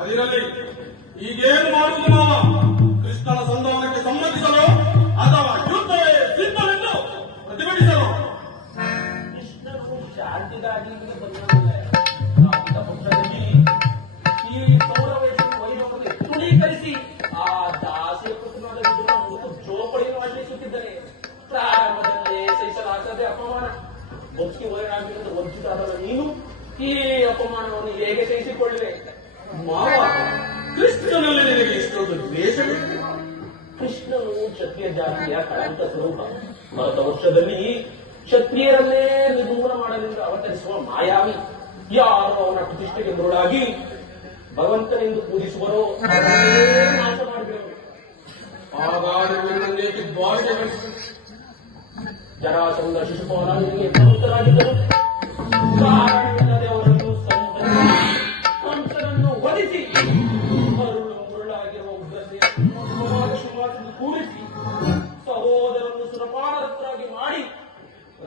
ಅದಿರಲಿ, ಈಗೇನು ಮಾಡುವುದು ಮಾವ? ಕೃಷ್ಣನ ಸಂಧಾನಕ್ಕೆ ಸಮ್ಮತಿಸಲು ಅಥವಾ ಯುದ್ಧವೇ ಸಿದ್ಧವೆಂದು ಪ್ರತಿಭಟಿಸಲು? ಕೃಷ್ಣನು ಶಾಂತಿಗಾಗಿ ಬಂದಿಲ್ಲ. ಪಕ್ಷದಲ್ಲಿ ಈ ಕೌರವೇಶ್ವರ ವೈಭವಕ್ಕೆ ತೃಣೀಕರಿಸಿ ಆ ದಾಸಿಯ ಪುತ್ರನಾದ ವಿದುರನ ಮತ್ತು ಜೋಪಡಿಯನ್ನು ಆಶ್ರಯಿಸುತ್ತಿದ್ದರೆ ಪ್ರಾರಂಭದಲ್ಲೇ ಸಹಿಸಲಾಗದೆ ಅಪಮಾನ ಭಕ್ತಿ ವೈರಾಗ್ಯದಿಂದ ವಂಚಿತರಾದ ನೀನು ಈ ಅಪಮಾನವನ್ನು ಹೇಗೆ ಸಹಿಸಿಕೊಳ್ಳುವೆ? ಮಾವ, ಕೃಷ್ಣನಲ್ಲಿ ನಿನಗೆ ಇಷ್ಟೊಂದು ದ್ವೇಷವಿದೆ? ಕೃಷ್ಣನು ಕ್ಷತ್ರಿಯ ಜಾತಿಯ ಕಳಂಕ ಸ್ವರೂಪ. ಭರತ ವರ್ಷದಲ್ಲಿ ಕ್ಷತ್ರಿಯರನ್ನೇ ನಿರ್ಮೂಲ ಮಾಡಲೆಂದು ಅವತರಿಸುವ ಮಾಯಾವಿ. ಯಾರೋ ಅವನ ಪ್ರತಿಷ್ಠೆಗೆ ಮರುಳಾಗಿ ಭಗವಂತನೆಂದು ಪೂಜಿಸುವರೋ ಅವರನ್ನೇ ನಾಶ ಮಾಡಿದರು. ಹಾಗಾದರೆ ನನ್ನೇಕೆ ದ್ವಾರಕೆ ಕಳಿಸಿ? ಜರಾಸಂಧ ಶಿಶುಪಾಲ ನಿನಗೆ ಪ್ರವೃತ್ತರಾಗಿದ್ದರು. ಕಾರಣವಿಲ್ಲದೆ ಅವರನ್ನು ಕಂಸನನ್ನು ವಧಿಸಿ ಮುರುಳಾಗಿರುವ ಉಗ್ರಸೇನ ಕೂಡಿಸಿ ಸಹೋದರನ್ನು ಸುರಪಾನರತ್ತರಾಗಿ ಮಾಡಿ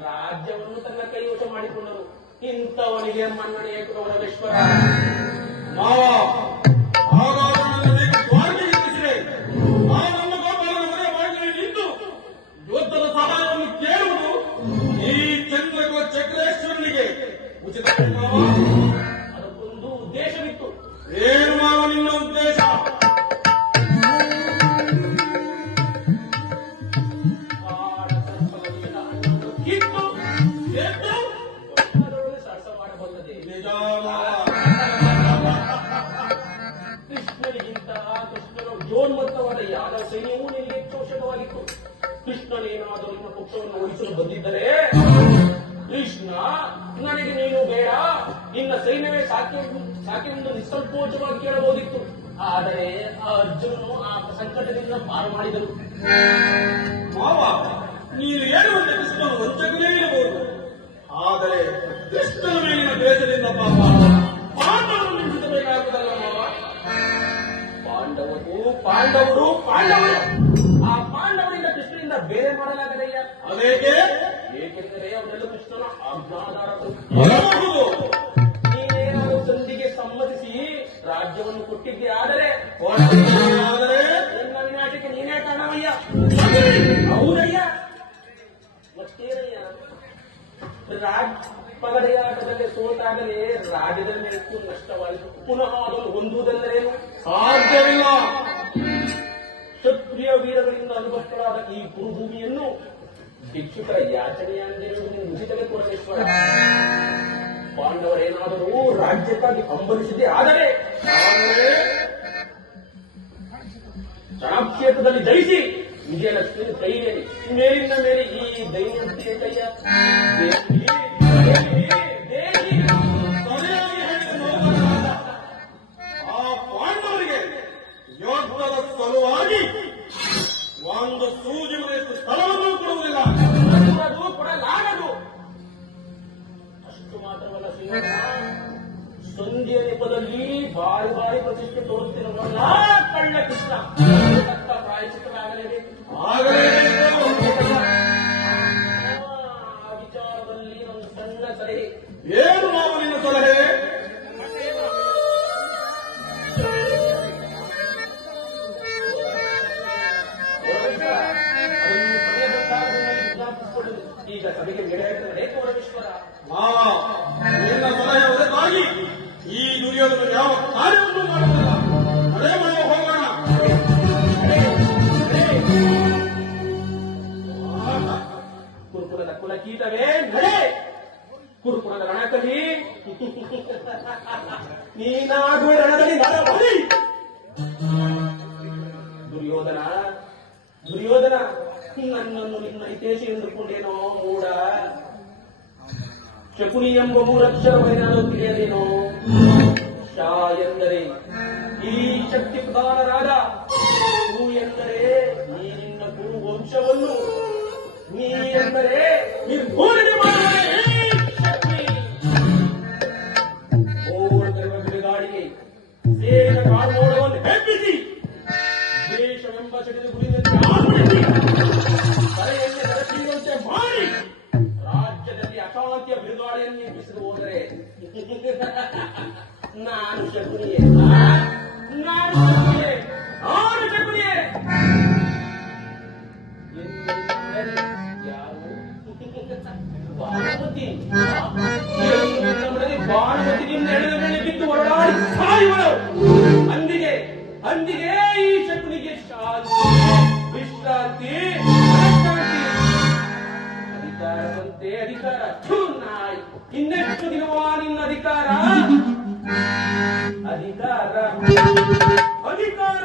ರಾಜ್ಯವನ್ನು ತನ್ನ ಕೈವಶ ಮಾಡಿಕೊಂಡರು. ಇಂಥವನಿಗೆ ಮನ್ನಣೆಯ ಕೌರವೇಶ್ವರ. ಮಾವ, ಹಾಗಾದರೆ ನನ್ನೇಕೆ ದ್ವಾರಕೆ ಕಳಿಸಿದೆ? ಆ ನನ್ನ ಗೋಪಾಲನ ಮನೆಯ ಬಾಗಿಲಲ್ಲಿ ನಿಂತು ಯೋಧರ ಸಹಾಯವನ್ನು ಕೇಳುವುದು ಈ ಚಂದ್ರಕುಲ ಚಕ್ರೇಶ್ವರನಿಗೆ ಉಚಿತ ಮಾವ? ಅದಕ್ಕೊಂದು ಉದ್ದೇಶವಿತ್ತು. ಏನು ಮಾವ ನಿನ್ನ ಉದ್ದೇಶ? ಕಿತ್ತು ಎದ್ದು ಅದರೊಳಗೆ ಸರಸ ಮಾಡಬಲ್ಲದೆ ನಿಜ ಮಾವ. ಕೃಷ್ಣನಿಗಿಂತ ಕೃಷ್ಣನ ಜೋನ್ಮತ್ತವಾದ ಯಾದವ ಸೈನ್ಯವೂ ನಿನಗೆ ಔಷಧವಾಗಿತ್ತು. ಕೃಷ್ಣನೇನಾದರೂ ನಿನ್ನ ಪಕ್ಷವನ್ನು ಓಡಿಸಲು ಬಂದಿದ್ದರೆ ಕೃಷ್ಣ ನನಗೆ ನೀನು ಬೇಡ, ನಿನ್ನ ಸೈನ್ಯವೇ ಸಾಕೆಂದು ನಿಸ್ಸಂಕೋಚವಾಗಿ ಕೇಳಬಹುದಿತ್ತು. ಆದರೆ ಅರ್ಜುನನು ಆ ಸಂಕಟದಿಂದ ಪಾರು ಮಾಡಿದರು. ಮಾವ, ನೀನು ಹೇಳುವಂತೆ ಕೃಷ್ಣನು ವಂಚಕನೇ ಇರಬಹುದು. ಆದರೆ ಕೃಷ್ಣನ ಮೇಲಿನ ದ್ವೇಷದಿಂದ ಪಾಪ ಪಾಂಡವರು ನಿಲ್ಲಿಸಬೇಕಾಗುತ್ತಲ್ಲ ಮಾವ? ಪಾಂಡವರು ಆ ಪಾಂಡವರಿಂದ ಕೃಷ್ಣನಿಂದ ಬೇರೆ ಮಾಡಲಾಗದಯ್ಯ. ಅದೇಕೆ? ಏಕೆಂದರೆ ಅವರೆಲ್ಲ ಕೃಷ್ಣನ ಆಜ್ಞಾಧಾರಕರು. ಹೇಳಬಹುದು. ನೀನೇನಾದರೂ ಸಂಧಿಗೆ ಸಮ್ಮತಿಸಿ ರಾಜ್ಯವನ್ನು ಕೊಟ್ಟಿದ್ದೆ ಆದರೆ ಆದರೆ ನನ್ನ ವಿನಾಶಕ್ಕೆ ನೀನೇ ಕಾರಣವಯ್ಯ. ಹೌದಯ್ಯ, ಮತ್ತೇನಯ್ಯ? ಪಗಡೆಯಾಟದಲ್ಲಿ ಸೋತಾಗಲೇ ರಾಜ್ಯದ ಮೇಲಕ್ಕೂ ನಷ್ಟವಾಯಿತು. ಪುನಃ ಅದನ್ನು ಹೊಂದುವುದೆಂದರೇನು? ಸಾಧ್ಯವಿಲ್ಲ. ಕ್ಷತ್ರಿಯ ವೀರಗಳಿಂದ ಅನುಭವಗಳಾದ ಈ ಕುರುಭೂಮಿಯನ್ನು ಭಿಕ್ಷುಕರ ಯಾಚನೆಯಂದಿರುವುದು ಉಚಿತವೇ ಪರಮೇಶ್ವರ. ಪಾಂಡವರೇನಾದರೂ ರಾಜ್ಯಕ್ಕಾಗಿ ಹಂಬಲಿಸಿದೆ ಆದರೆ ರಣಕ್ಷೇತ್ರದಲ್ಲಿ ಜಯಿಸಿ ವಿಜಯಲಕ್ಷ್ಮಿ ಕೈಯಲ್ಲಿ ಮೇಲಿನ ಮೇಲೆ ಈ ದೈನ್ಯಂತೆಯ ಕೈಯ ಸರಿಯಾಗಿ ಹೇಳಿದ ನೋವನಾದ ಆ ಪಾಂಡವರಿಗೆ ಯೋಧದ ಸಲುವಾಗಿ ಒಂದು ಸೂಜಿ ಮನೆಯಷ್ಟು ಸ್ಥಳವನ್ನು ಕೊಡುವುದಿಲ್ಲ. ಅದು ಕೊಡಲಾಗದು. ಅಷ್ಟು ಮಾತ್ರವಲ್ಲ, ಸಿಂಹಣ್ಣ ಸಂಧಿಯ ನೆಪದಲ್ಲಿ ಬಾರಿ ಬಾರಿ ಪ್ರತಿಷ್ಠೆ ತೋರುತ್ತಿರುವ ಕಳ್ಳ ಕೃಷ್ಣ ತಕ್ಕ ಪ್ರಾಯಶ್ಚಿತ್ತರಾಗಲೇಬೇಕು. ಆಗಲೇಬೇಕು. ಆ ವಿಚಾರದಲ್ಲಿ ಒಂದು ಸಣ್ಣ ಸಲಹೆ. ಏನು ಮಾವ ನಿನ್ನ ಸಲಹೆ? ಈಗ ಸಭೆಗೆ ಗೆಳೆಯರೆ ಪರಮೇಶ್ವರ. ಮಾವ, ನಿನ್ನ ಸಲಹೆ ಹೊರತಾಗಿ ಈ ದುರ್ಯೋಧನ ಯಾವ ಕಾರ್ಯವನ್ನು ಮಾಡುವುದಿಲ್ಲ. ಅದೇ ಮನೆ ಹೋಗೋಣ. ಕುರುಕುಲದ ಕುಲಕೀಟವೇ ನಡೆ. ಕುರುಕುಲದ ರಣದಲ್ಲಿ ನೀನಾಗುವ ರಣದಲ್ಲಿ ನರಬಲಿ. ದುರ್ಯೋಧನ ನನ್ನನ್ನು ನಿನ್ನ ಹಿತೇಶಿ ಎಂದುಕೊಂಡೇನೋ ಮೂಡ. ಶಕುನಿ ಎಂಬ ಮೂರಕ್ಷರವೇನಾದರೂ ತಿಳಿಯದೇನೋ. ಶಾ ಎಂದರೆ ಈ ಶಕ್ತಿ ಪ್ರಧಾನರಾದ, ಹೂ ಎಂದರೆ ಈ ನಿನ್ನ ಗುರು ವಂಶವನ್ನು, ನೀ ಎಂದರೆ ನಿರ್ಮೂಲನೆ ಮಾಡುವ ಶಕ್ತಿ. ಬಿರುಗಾಳಿಗೆ ಸೇನ ಕಾಲ್ಮೋಡವನ್ನು ಹೆಬ್ಬಿಸಿ ದೇಶವೆಂಬ ಚಟಿದ ಗುರಿದಂತೆ ಆರ್ಪಡಿಸಿ ಕರೆಯಲ್ಲಿ ದರಚಿರುವಂತೆ ಮಾಡಿ ರಾಜ್ಯದಲ್ಲಿ ಅಶಾಂತಿಯ ಬಿರುಗಾಳಿಯನ್ನು ಎಬ್ಬಿಸಲು ಹೋದರೆ ನಾನು ನಿನ್ನ ಎಳೆದ ಮೇಲೆ ಬಿದ್ದು ಹೊರಡಾಡಿ ಸಾಯುವಳು. ಅಂದಿಗೆ ಅಂದಿಗೆ ಈ ಶಕುನಿಗೆ ಶಾಂತಿ ವಿಶ್ರಾಂತಿ ಮನಃಶಾಂತಿ. ಅಧಿಕಾರವಂತೆ ಅಧಿಕಾರ ನಾಯ್ ಇನ್ನೆಷ್ಟು ದಿನವಾ ನಿನ್ನ ಅಧಿಕಾರ ಅಧಿಕಾರ ಅಧಿಕಾರ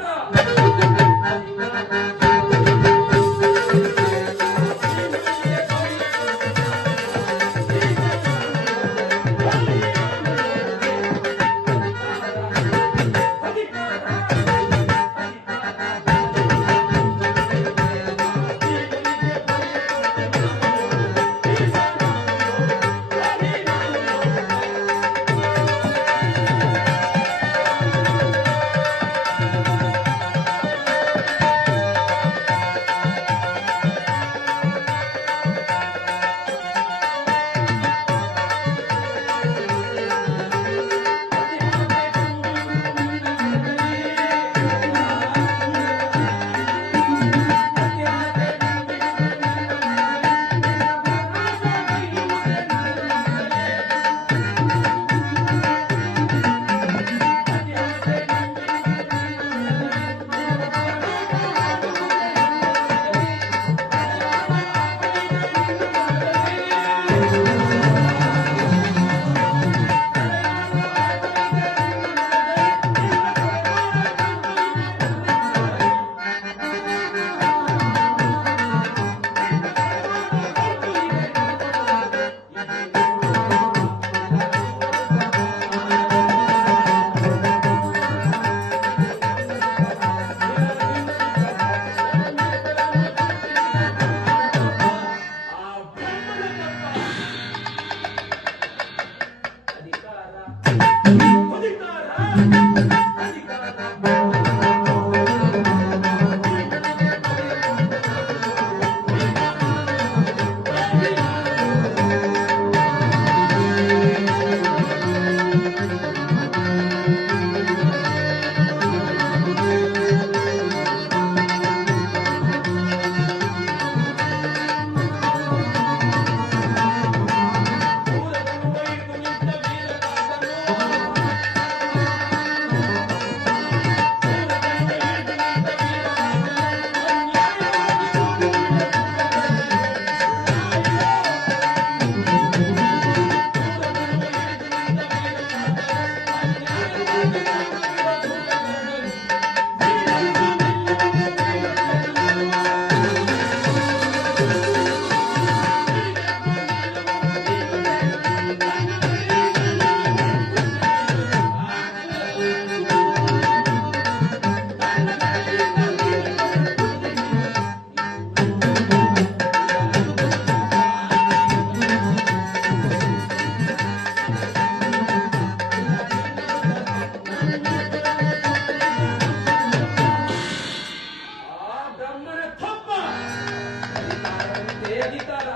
ಅಧಿಕಾರ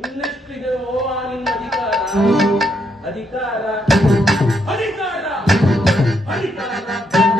ಇನ್ನೆಷ್ಟಿದೆ ಓ ನಿನ್ನ ಅಧಿಕಾರ ಅಧಿಕಾರ ಅಧಿಕಾರ ಅಧಿಕಾರ